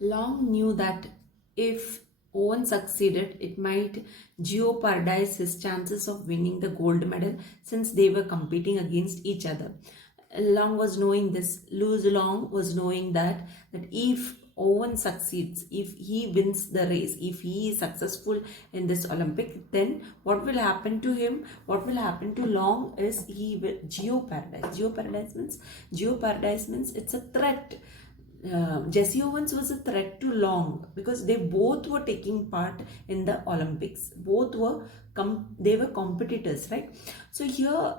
Long knew that if Owen succeeded, it might jeopardize his chances of winning the gold medal since they were competing against each other. Long was knowing this. Lose Long was knowing that if Owen succeeds, if he wins the race, if he is successful in this Olympic, then what will happen to him? What will happen to Long is he will jeopardize. Jeopardize means it's a threat. Jesse Owens was a threat to Long because they both were taking part in the Olympics. Both were they were competitors, right? So here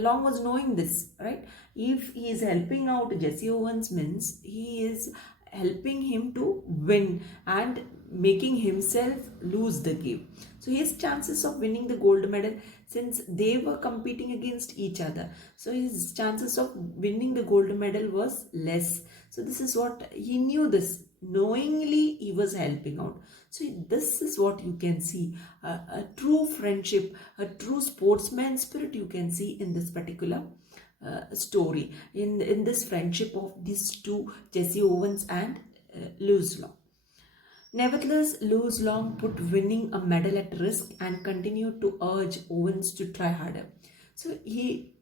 Long was knowing this, right? If he is helping out Jesse Owens means he is helping him to win and making himself lose the game. So his chances of winning the gold medal, since they were competing against each other, so his chances of winning the gold medal was less. So this is what he knew, this knowingly he was helping out. So this is what you can see, a true friendship, a true sportsman spirit you can see in this particular story, in this friendship of these two, Jesse Owens and Lewis Long. Nevertheless, Lewis Long put winning a medal at risk and continued to urge Owens to try harder. So he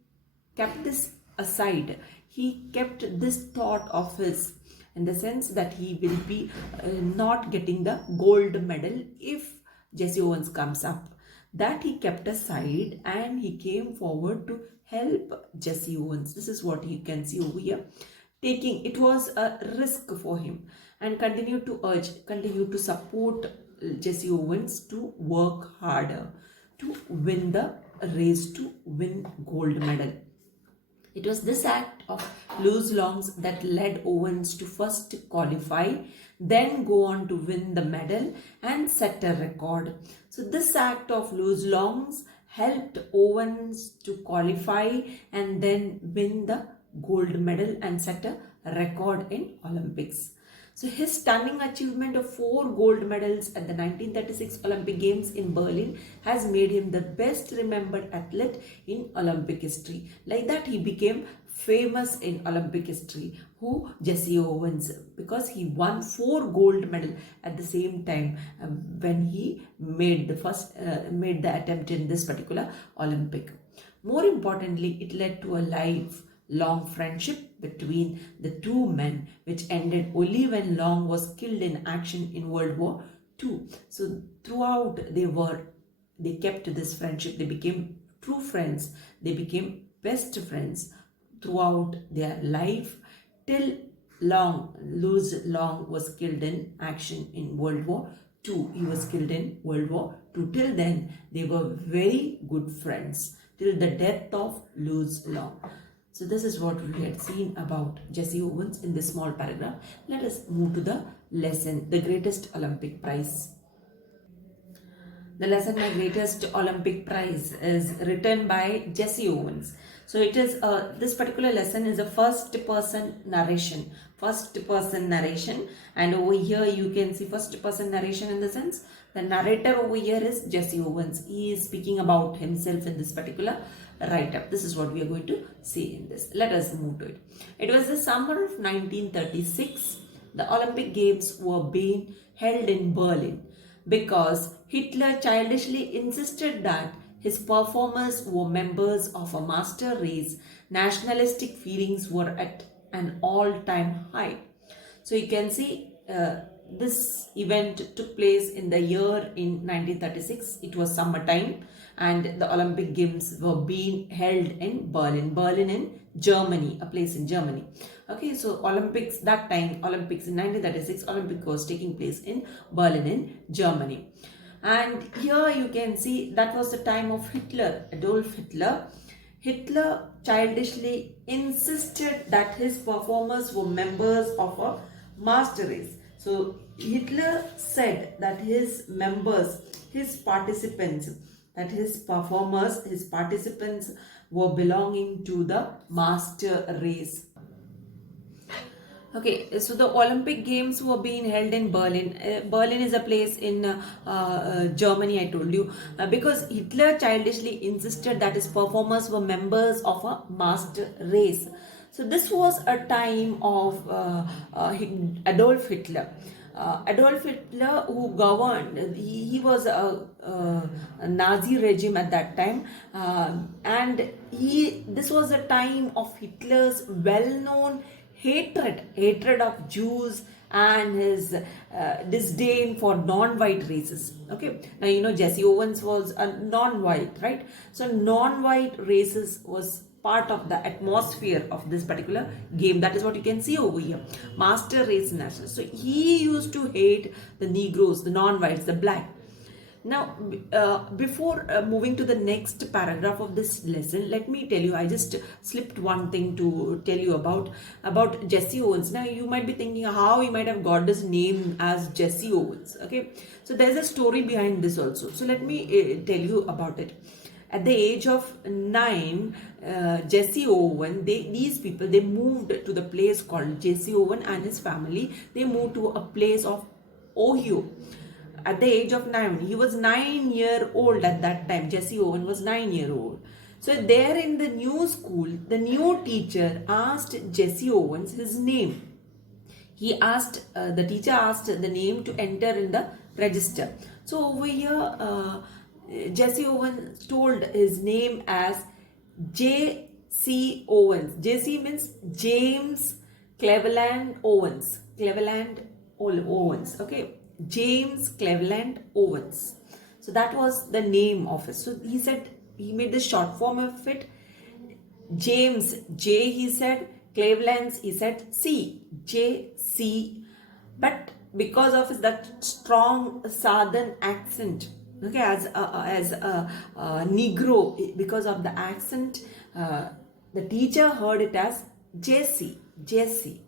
kept this aside. He kept this thought of his, in the sense that he will be not getting the gold medal if Jesse Owens comes up. That he kept aside and he came forward to help Jesse Owens. This is what you can see over here. It was a risk for him, and continued to support Jesse Owens to work harder to win the race, to win gold medal. It was this act of Lewis Long's that led Owens to first qualify, then go on to win the medal and set a record. So this act of Lewis Long's helped Owens to qualify and then win the gold medal and set a record in Olympics. So his stunning achievement of 4 gold medals at the 1936 Olympic Games in Berlin has made him the best remembered athlete in Olympic history. Like that, he became famous in Olympic history. Who? Jesse Owens, because he won 4 gold medals at the same time when he made the attempt in this particular Olympic. More importantly, it led to a lifelong friendship between the two men, which ended only when Long was killed in action in World War II. So throughout they kept this friendship. They became true friends. They became best friends throughout their life till Lewis Long was killed in action in World War II. He was killed in World War II. Till then, they were very good friends till the death of Lewis Long. So this is what we had seen about Jesse Owens in this small paragraph. Let us move to the lesson, the greatest Olympic prize. The lesson, my greatest Olympic prize, is written by Jesse Owens. So it is this particular lesson is a first person narration, and over here you can see first person narration in the sense the narrator over here is Jesse Owens. He is speaking about himself in this particular write-up. This is what we are going to see in this. Let us move to it. It was the summer of 1936. The Olympic Games were being held in Berlin because Hitler childishly insisted that his performers were members of a master race. Nationalistic feelings were at an all-time high. So you can see this event took place in the year in 1936. It was summertime and the Olympic Games were being held in Berlin in Germany, a place in Germany. Okay, so Olympics in 1936, Olympic was taking place in Berlin in Germany. And here you can see that was the time of Hitler, Adolf Hitler. Hitler childishly insisted that his performers were members of a master race. So Hitler said that his members, his participants, that his participants were belonging to the master race. Okay, so the Olympic Games were being held in Berlin. Berlin is a place in Germany, I told you, because Hitler childishly insisted that his performers were members of a master race. So this was a time of Adolf Hitler. Adolf Hitler, who governed, he was a Nazi regime at that time, and this was a time of Hitler's well-known hatred of Jews and his disdain for non-white races. Okay, now you know Jesse Owens was a non-white, right? So non-white races was part of the atmosphere of this particular game. That is what you can see over here. Master race nationalist. So he used to hate the Negroes, the non-whites, the black. Now, before moving to the next paragraph of this lesson, let me tell you, I just slipped one thing to tell you about Jesse Owens. Now, you might be thinking how he might have got his name as Jesse Owens. Okay, so there's a story behind this also. So let me tell you about it. At the age of 9, Jesse Owen, these people, they moved to the place called Jesse Owen and his family. They moved to a place of Ohio. At the age of 9, he was 9-year-old at that time. Jesse Owen was 9-year-old. So there in the new school, the new teacher asked Jesse Owens his name. The teacher asked the name to enter in the register. So over here, Jesse Owens told his name as J.C. Owens. J.C. means James Cleveland Owens. Cleveland Owens. Okay. James Cleveland Owens. So that was the name of it. So he said, he made the short form of it. James, J, he said. Cleveland's, he said C. J.C. But because of that strong southern accent, okay, as a Negro, because of the accent, the teacher heard it as Jesse,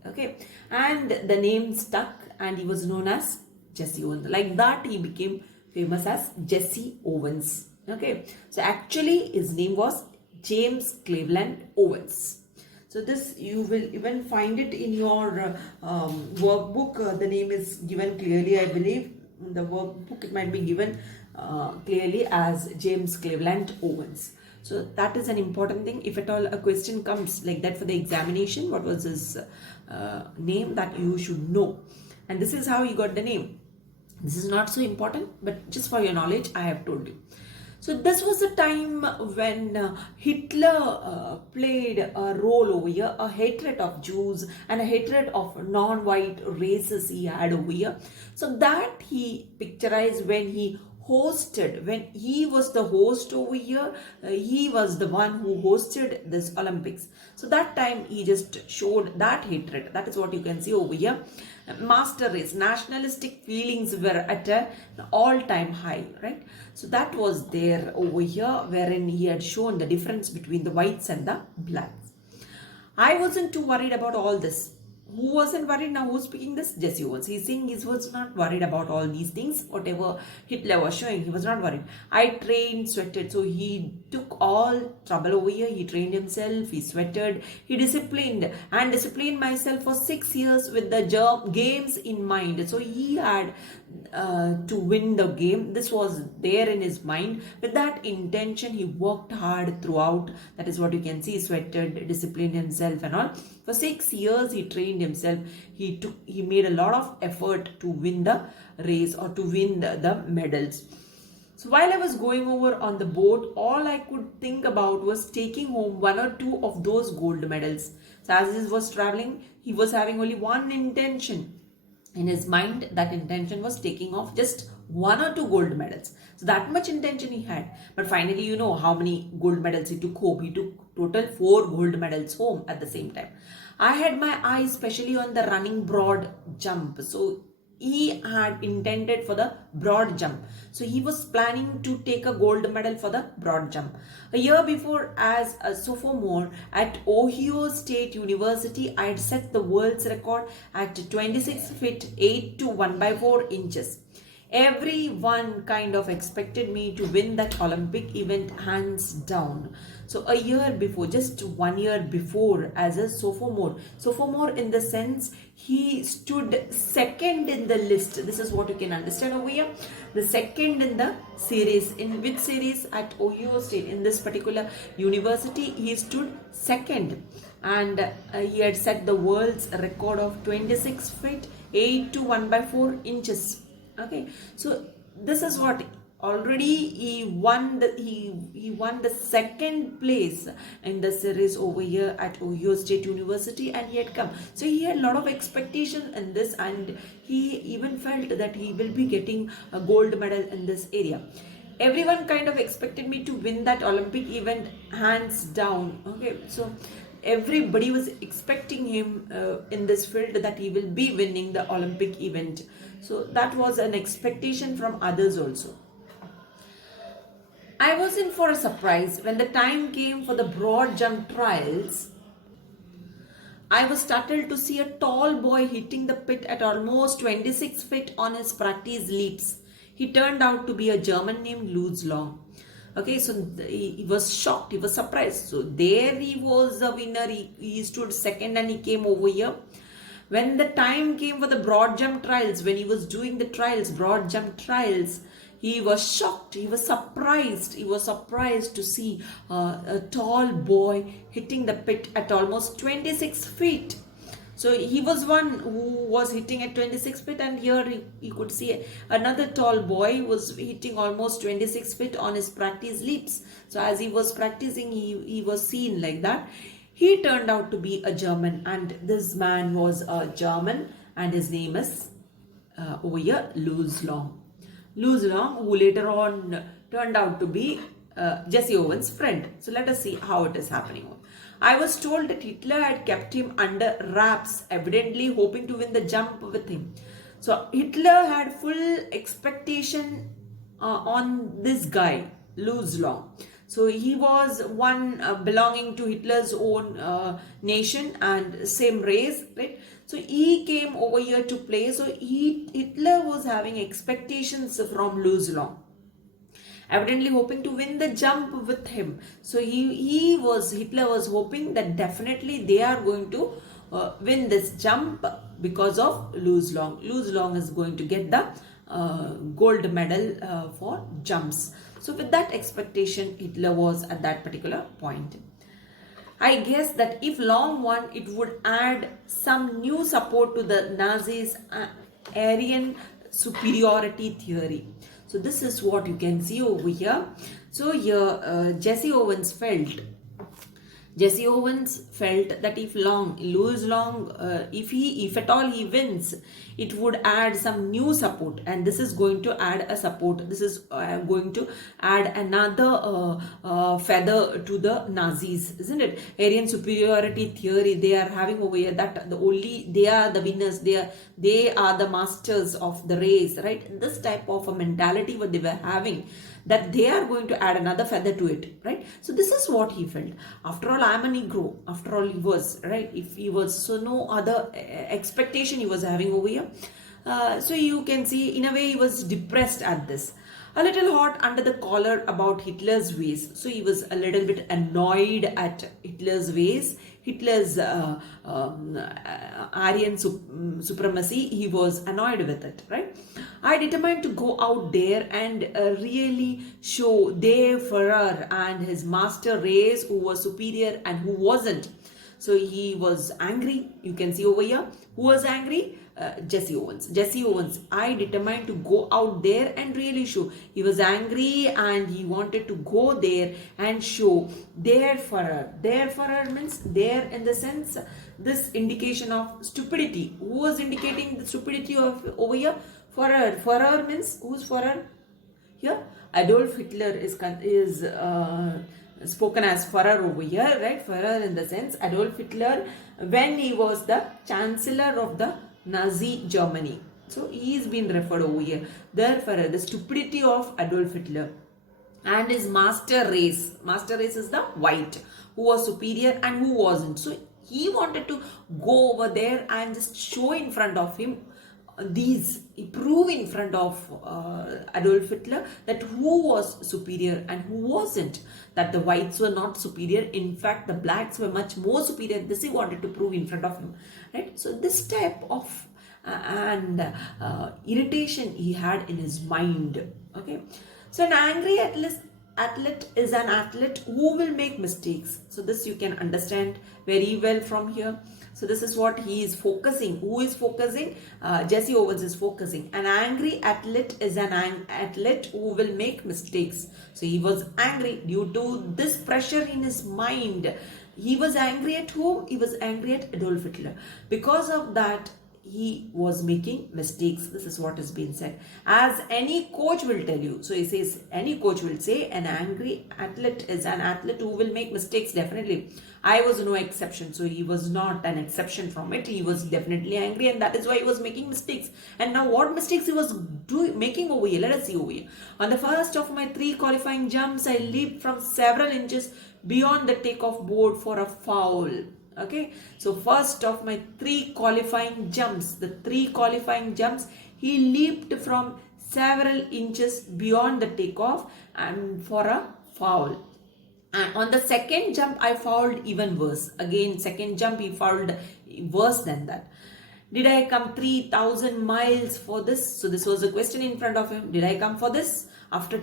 okay, and the name stuck, and he was known as Jesse Owens. Like that, he became famous as Jesse Owens. Okay, so actually his name was James Cleveland Owens. So this, you will even find it in your workbook. The name is given clearly, I believe. In the workbook, it might be given clearly as James Cleveland Owens. So that is an important thing. If at all a question comes like that for the examination, what was his name, that you should know. And this is how he got the name. This is not so important, but just for your knowledge, I have told you. So this was the time when Hitler played a role over here, a hatred of Jews and a hatred of non-white races he had over here. So that he picturized when he was the host over here. He was the one who hosted this Olympics. So that time he just showed that hatred. That is what you can see over here. Master race, nationalistic feelings were at an all-time high, right? So that was there over here, wherein he had shown the difference between the whites and the blacks. I wasn't too worried about all this. Who wasn't worried? Now who's speaking this? Jesse Owens. He's saying he was not worried about all these things. Whatever Hitler was showing, he was not worried. I trained, sweated. So he took all trouble over here. He trained himself. He sweated. He disciplined myself for 6 years with the games in mind. So he had to win the game. This was there in his mind. With that intention, he worked hard throughout. That is what you can see. He sweated, disciplined himself and all. For 6 years, he trained himself. He made a lot of effort to win the race or to win the medals. So while I was going over on the boat, all I could think about was taking home 1 or 2 of those gold medals. So as he was traveling, he was having only one intention in his mind. That intention was taking off just 1 or 2 gold medals. So that much intention he had. But finally, you know how many gold medals he took home. He took total 4 gold medals home at the same time. I had my eye especially on the running broad jump. So he had intended for the broad jump. So he was planning to take a gold medal for the broad jump. A year before, as a sophomore at Ohio State University, I had set the world's record at 26 feet 8 to 1/4 inches. Everyone kind of expected me to win that Olympic event hands down. So a year before, just 1 year before, as a sophomore in the sense he stood second in the list. This is what you can understand over here. The second in the series. In which series? At Ohio State. In this particular university, he stood second. And he had set the world's record of 26 feet 8 to 1 by 4 inches. Okay, so this is what already he won the second place in the series over here at Ohio State University, and he had come. So he had a lot of expectation in this, and he even felt that he will be getting a gold medal in this area. Everyone kind of expected me to win that Olympic event hands down. Okay, so everybody was expecting him in this field that he will be winning the Olympic event. So that was an expectation from others also. I was in for a surprise when the time came for the broad jump trials. I was startled to see a tall boy hitting the pit at almost 26 feet on his practice leaps. He turned out to be a German named Lutz Long. Okay, so he was shocked, he was surprised. So there he was a winner, he stood second and he came over here. When the time came for the broad jump trials, when he was doing the trials, broad jump trials, he was shocked, he was surprised to see a tall boy hitting the pit at almost 26 feet. So he was one who was hitting at 26 feet, and here you could see another tall boy was hitting almost 26 feet on his practice leaps. So as he was practicing, he was seen like that. He turned out to be a German, and this man was a German, and his name is over here Lutz Long. Lutz Long, who later on turned out to be Jesse Owens' friend. So let us see how it is happening. I was told that Hitler had kept him under wraps, evidently hoping to win the jump with him. So Hitler had full expectation on this guy, Lutz Long. So he was one belonging to Hitler's own nation and same race, right? So he came over here to play. So Hitler was having expectations from Lutz Long, evidently hoping to win the jump with him. So Hitler was hoping that definitely they are going to win this jump because of Lutz Long. Lutz Long is going to get the gold medal for jumps. So with that expectation, Hitler was at that particular point. I guess that if Long won, it would add some new support to the Nazis' Aryan superiority theory. So this is what you can see over here. So here Jesse Owens felt that if Lutz Long, if at all he wins, it would add some new support, and this is going to add a support. This is going to add another feather to the Nazis, isn't it? Aryan superiority theory they are having over here, that they are the winners, they are the masters of the race, right? This type of a mentality what they were having, that they are going to add another feather to it, right? So this is what he felt. After all, I am a Negro. After all, he was, right? If he was, so no other expectation he was having over here. So you can see, in a way, he was depressed at this. A little hot under the collar about Hitler's ways. So he was a little bit annoyed at Hitler's ways, Hitler's Aryan supremacy. He was annoyed with it, right? I determined to go out there and really show Dave Farrar and his master race who was superior and who wasn't. So he was angry. You can see over here. Who was angry? Jesse Owens. Jesse Owens. I determined to go out there and really show. He was angry and he wanted to go there and show their Farrar. Their Farrar means there in the sense, this indication of stupidity. Who was indicating the stupidity of over here? Farrar. Farrar means, who's Farrar? Here, Adolf Hitler is spoken as Farrar over here, right? Farrar in the sense Adolf Hitler when he was the Chancellor of the Nazi Germany. So he is being referred over here. Therefore, the stupidity of Adolf Hitler and his master race. Master race is the white, who was superior and who wasn't. So he wanted to go over there and just show in front of him prove in front of Adolf Hitler that who was superior and who wasn't, that the whites were not superior, in fact the blacks were much more superior. This he wanted to prove in front of him, right? So this type of irritation he had in his mind. Okay, so an angry athlete is an athlete who will make mistakes. So this you can understand very well from here. So this is what he is focusing. Who is focusing? Jesse Owens is focusing. An angry athlete is an athlete who will make mistakes. So he was angry due to this pressure in his mind. He was angry at whom? He was angry at Adolf Hitler. Because of that, he was making mistakes. This is what has been said. As any coach will tell you. So he says, any coach will say an angry athlete is an athlete who will make mistakes, definitely. I was no exception. So he was not an exception from it. He was definitely angry, and that is why he was making mistakes. And now what mistakes he was making over here? Let us see over here. On the first of my 3 qualifying jumps, I leaped from several inches beyond the takeoff board for a foul. Okay, so first of my 3 qualifying jumps, he leaped from several inches beyond the takeoff and for a foul. And on the second jump, I fouled even worse. Again, second jump, he fouled worse than that. Did I come 3,000 miles for this? So this was a question in front of him. Did I come for this? After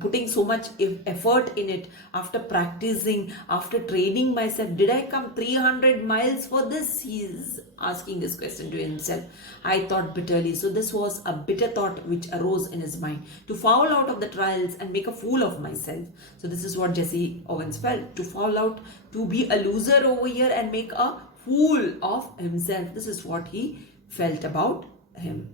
putting so much effort in it, after practicing, after training myself, did I come 300 miles for this? He is asking this question to himself. I thought bitterly. So this was a bitter thought which arose in his mind. To foul out of the trials and make a fool of myself. So this is what Jesse Owens felt. To foul out, to be a loser over here and make a fool of himself. This is what he felt about him.